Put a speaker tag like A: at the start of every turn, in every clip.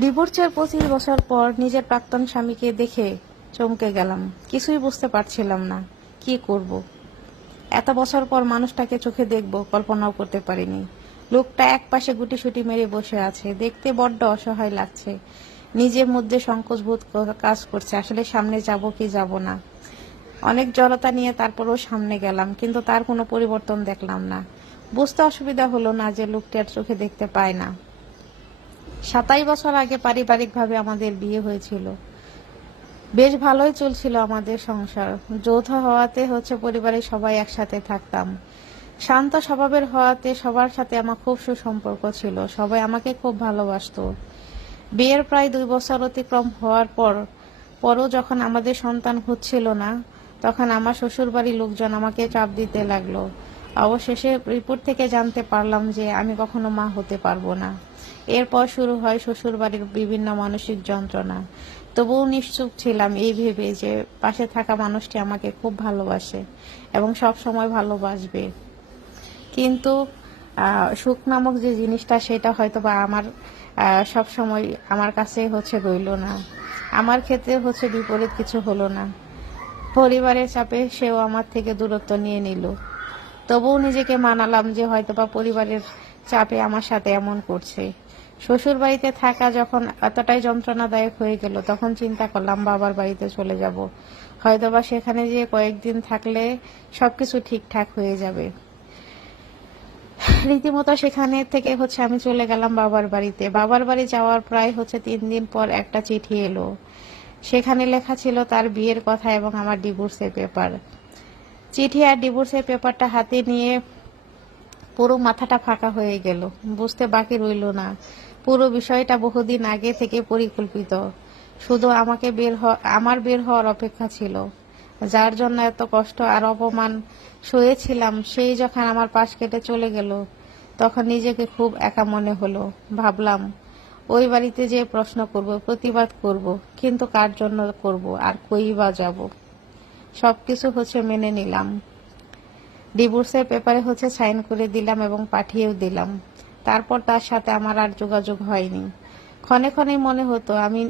A: ডিভোর্সের পঁচিশ বছর পর নিজের প্রাক্তন স্বামীকে দেখে চমকে গেলাম। কিছুই বুঝতে পারছিলাম না। কি করব। এত বছর পর মানুষটাকে চোখে দেখব, কল্পনাও করতে পারিনি। লোকটা এক পাশে গুটিসুটি মেরে বসে আছে। দেখতে বড্ড অসহায় লাগছে। নিজের মধ্যে সংকোচবোধ কাজ করছে। আসলে সামনে যাব কি যাব না। অনেক জড়তা নিয়ে তারপরও সামনে গেলাম, কিন্তু তার কোনো পরিবর্তন দেখলাম না। বুঝতে অসুবিধা হলো না যে লোকটি আর চোখে দেখতে পায় না। সাতাই বছর আগে পারিবারিকভাবে আমাদের বিয়ে হয়েছিল। বেশ ভালোই চলছিল আমাদের সংসার। যৌথ হওয়াতে হচ্ছে পরিবারের সবাই একসাথে থাকতাম। শান্ত স্বভাবের হওয়াতে সবার সাথে আমার খুব সুসম্পর্ক ছিল। সবাই আমাকে খুব ভালোবাসতো। বিয়ের প্রায় দুই বছর অতিক্রম হওয়ার পর, পরও যখন আমাদের সন্তান হচ্ছিল না, তখন আমার শ্বশুরবাড়ির লোকজন আমাকে চাপ দিতে লাগল। অবশেষে রিপোর্ট থেকে জানতে পারলাম যে আমি কখনো মা হতে পারব না। এরপর শুরু হয় শ্বশুরবাড়ির বিভিন্ন মানসিক যন্ত্রণা। তবুও নিশ্চুপ ছিলাম এই ভেবে যে পাশে থাকা মানুষটি আমাকে খুব ভালোবাসে এবং সব সময় ভালোবাসবে। কিন্তু সুখ নামক যে জিনিসটা সেটা হয়তো বা আমার সব সময় আমার কাছে হচ্ছে রইল না। আমার ক্ষেত্রে হচ্ছে বিপরীত কিছু হলো না। পরিবারের চাপে সেও আমার থেকে দূরত্ব নিয়ে নিল। তবুও নিজেকে মানালাম যে হয়তোবা পরিবারের চাপে আমার সাথে এমন করছে। শ্বশুর বাড়িতে থাকা যখন এতটাই যন্ত্রণাদায়ক হয়ে গেল, তখন চিন্তা করলাম, বাবার বাড়িতে চলে যাব। হয়তোবা সেখানে গিয়ে কয়েকদিন থাকলে সবকিছু ঠিকঠাক হয়ে যাবে। রীতিমতো সেখানে থেকে হচ্ছে আমি চলে গেলাম বাবার বাড়িতে। বাবার বাড়ি যাওয়ার প্রায় হচ্ছে তিন দিন পর একটা চিঠি এলো। সেখানে লেখা ছিল তার বিয়ের কথা এবং আমার ডিভোর্সের পেপার। চিঠি আর ডিভোর্সের পেপারটা হাতে নিয়ে পুরো মাথাটা ফাঁকা হয়ে গেল। বুঝতে বাকি রইল না। পুরো বিষয়টা বহুদিন আগে থেকে পরিকল্পিত। শুধু আমাকে বের আমার বের হওয়ার অপেক্ষা ছিল। যার জন্য এত কষ্ট আর অপমান শুয়েছিলাম সেই যখন আমার পাশ কেটে চলে গেল, তখন নিজেকে খুব একা মনে হলো। ভাবলাম, ওই বাড়িতে যে প্রশ্ন করব, প্রতিবাদ করব, কিন্তু কার জন্য করব, আর কই বা যাব? সবকিছু হচ্ছে মেনে নিলাম। ডিভোর্সের পেপারে হচ্ছে সাইন করে দিলাম এবং পাঠিয়েও দিলাম। তারপর তার সাথে আমার আর যোগাযোগ হয়নি। ক্ষণে ক্ষণে মনে হতো, আমি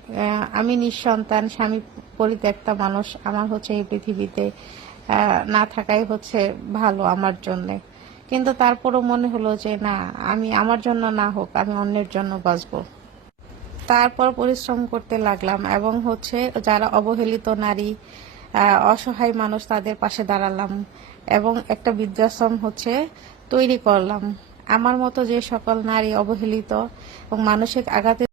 A: আমি নিঃসন্তান, স্বামী পরিত্যক্তা মানুষ, আমার হচ্ছে এই পৃথিবীতে না থাকাই হচ্ছে ভালো আমার জন্য। কিন্তু তারপরও মনে হলো যে, না, আমি আমার জন্য না হোক, আমি অন্যের জন্য বাঁচবো। তারপর পরিশ্রম করতে লাগলাম এবং হচ্ছে যারা অবহেলিত নারী অসহায় মানুষ তাদের পাশে দাঁড়ালাম। এবং একটা বৃদ্ধাশ্রম হচ্ছে তৈরি করলাম। আমার মতো যে সকল নারী অবহেলিত এবং মানসিক আঘাতে